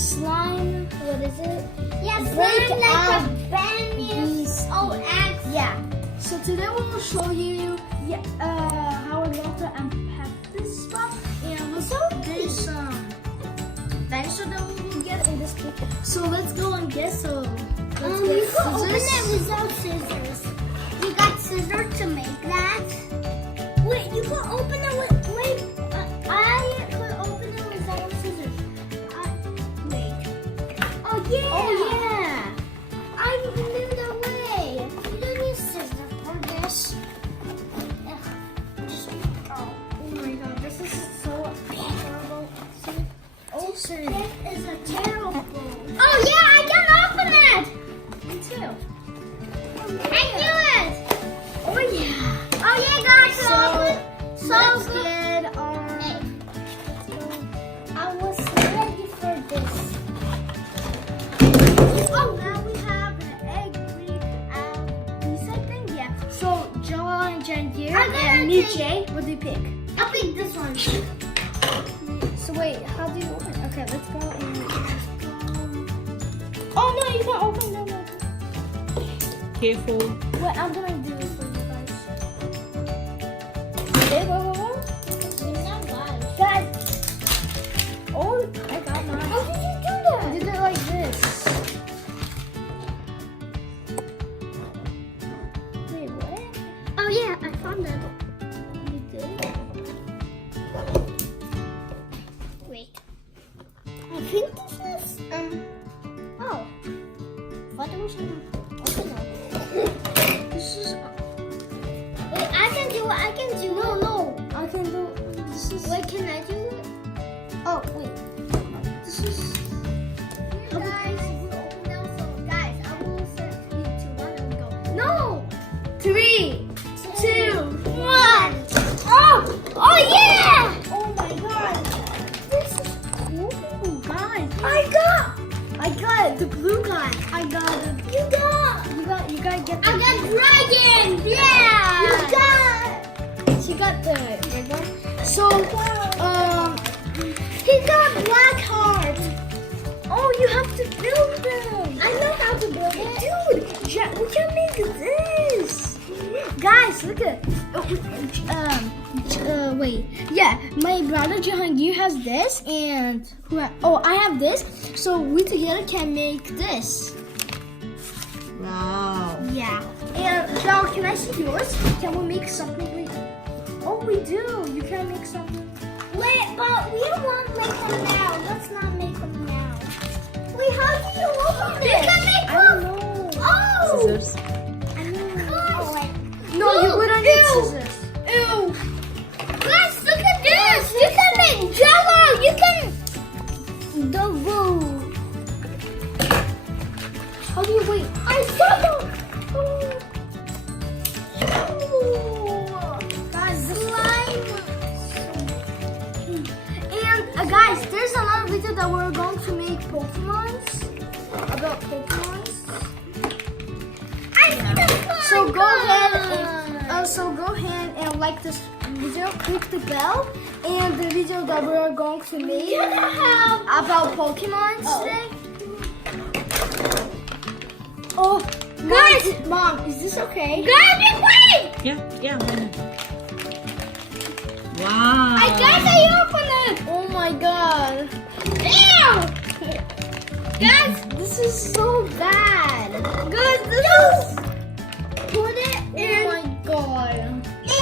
slime, what is it? Yeah, slime like a brand new egg. Yeah. So today we will show you how we're going to unpack this stuff. And let's there's some pencil that we will get in this kit. So let's go and get some. You can open it without scissors. You got scissors to make that? Wait, you can open it with, I could open it without scissors. Wait. Oh yeah! Oh yeah! I knew the way. You don't need scissors for this. Oh my god, this is so terrible. Ocean. This is a terrible. Oh yeah, I can open it! Me too. I knew it! Oh yeah! Oh yeah, guys, So let's good. get our. I was ready for this. Oh, now we have an egg reset thing. Yeah. So John and Jen here I'm gonna and me, take- Jay. What do you pick? I'll pick this one. So wait, how do you open? Okay, let's go and. Oh no, you can't open them. Careful. Wait, I'm gonna do it for you guys. Okay, whoa. Guys. Oh, I got mine. How did you do that? I did it like this. Wait, what? Oh yeah, I found it. You did? Wait. I think this is oh. I thought it was This is. Wait, I can do it. I can do it. No, I can do. This is. Wait, can I do it? Oh wait. This is. Guys, we'll open them. So guys, I will set 3, 2, 1 and we go. No. 3, 2, 1. Oh! Oh yeah! Oh my god. This is cool, guys. I got the blue guy. I got it. You gotta get the I got dragon! Yeah! You got. She got the red one. So, He got black heart. oh, you have to build them. I know how to build it. Dude, we can make this. Guys, look at. Wait. Yeah, my brother Jahangir has this, and I have this. So we together can make this. Wow. Yeah. And now, can I see yours? Can we make something? Oh, we do. You can make something. Wait, but we won't make them now. Let's not make them now. Wait, how do you open it? You can make I don't them. know. Oh! Scissors. Oh, wait. No, you wouldn't need Ew. scissors. Ew. Guys, look at this. You can make jello. You can... Double. How do you wait? I saw them. Guys, this Slime. and guys, there's another video that we're going to make Pokemons about Pokemons. I see the slime. So go ahead and like this video, click the bell, and the video that we're going to make about Pokemon today. Oh, Guys! Mom, is this okay? Guys, be quiet. Yeah. Wow. I open it. Oh my god. Ew. Guys, This is so bad. guys, this is... Put it in- Oh my god. Ew.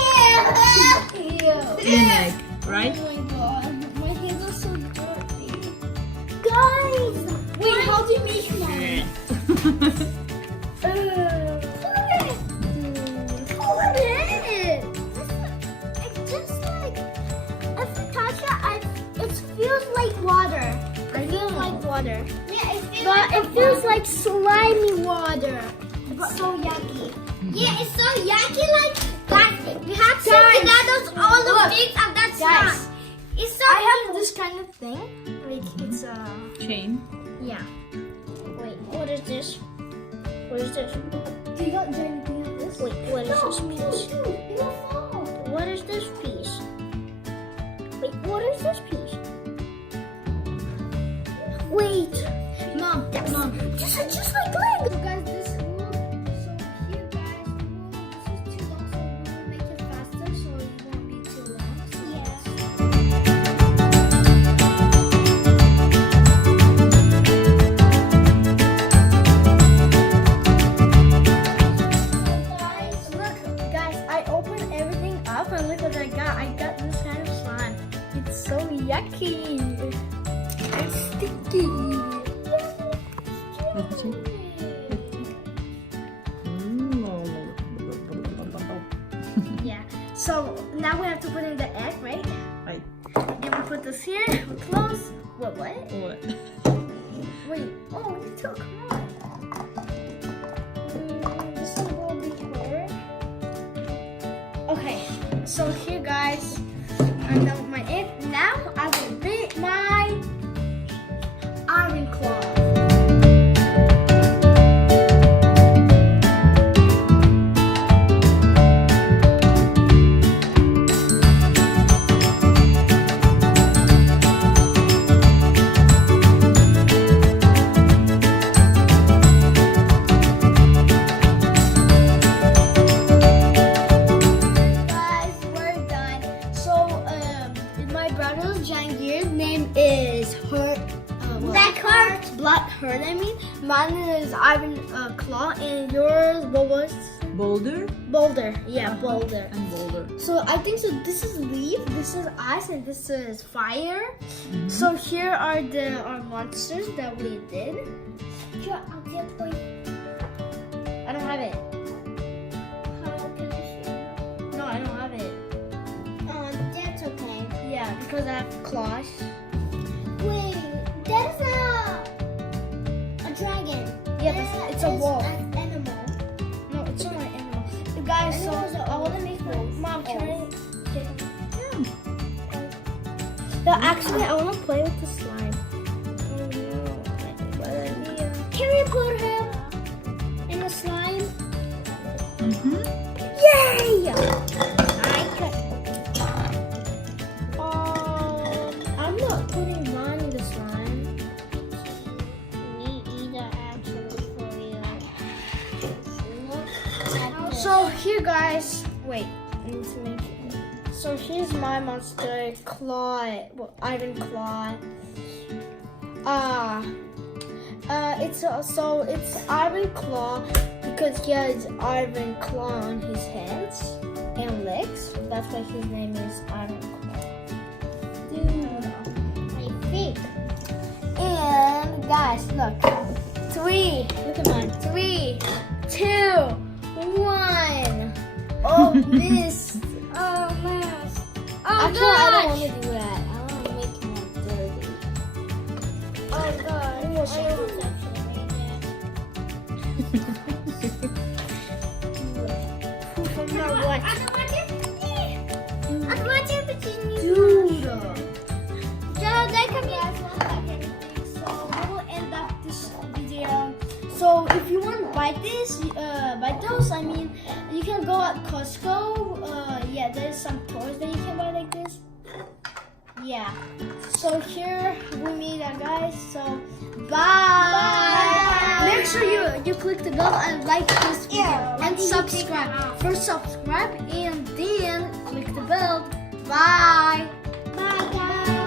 An egg, right? Oh my god. My hands are so dirty. Guys. Wait, how do you make mine? Hold it. It's just like... If you touch it, it feels like water. It feels like water. Yeah, it feels But like it feels like slimy water. It's so yucky. Yeah, it's so yucky. Like, guys, we have to Guys, gather all the look. things of that Guys, slime. It's so. I have this kind of thing. Like it's Chain. yeah. Wait, what is this? What is this? Do you got Jenny? Do you have this? Wait, what is this No, piece? it'll fall. What is this piece? Wait, what is this piece? Wait, Mom, Mom, just like Lego. So guys, this will. So here, guys, this is too long, so we'll make it faster, so it won't be too long. So Yes. Look, guys, I opened everything up and look what I got. I got this kind of slime. It's so yucky. It's sticky. Yeah. So now we have to put in the egg, right? Right. And we put this here. We close. What? What? Wait. Oh, you took mine. This is will be hard. Okay. So here, guys, I'm done with my egg. Now I will beat my iron claw. Guys, we're done. So, my brother's Jangir's name is Blackheart. I mean, mine is Ivan Claw, and yours what was? Boulder Boulder. Yeah, Boulder. and boulder. So I think so. This is leaf, this is ice, and this is fire. So here are our monsters that we did. Here, I'll get for you. I don't have it. How can I show you? No, I don't have it. That's okay. Yeah, because I have claws. Wait, that's a dragon. Yeah, but it's a That is wolf. an animal. No, it's not an animal. You guys, so Animals are I want to always make wolves. Mom, can I? Yeah. No, actually, I want to play with the slime. Oh no, bad idea. Can we put him in the slime? Mm-hmm. Yay! I could. I'm not putting mine in the slime. Me either, actually, for you. Look at this. So here, guys. Wait, I need to make it. So here's my monster claw. Well, Iron Claw. It's Iron Claw because he has Iron Claw on his hands and legs. That's why his name is Iron Claw. I think. And guys, look. 3. Look at mine. 3, 2, 1. Oh, missed. Oh, man. Oh, Actually, I gosh. don't want to do that. I want to make him dirty. Oh, God. I will show you. From our what? Dude. So we'll end up this video. So if you want to buy those, I mean, you can go at Costco. Yeah, there's some toys that you can buy like this. Yeah. So here we meet our guys. So bye. Make sure you click the bell and like this video and subscribe. First subscribe and then click the bell. Bye. Bye, guys.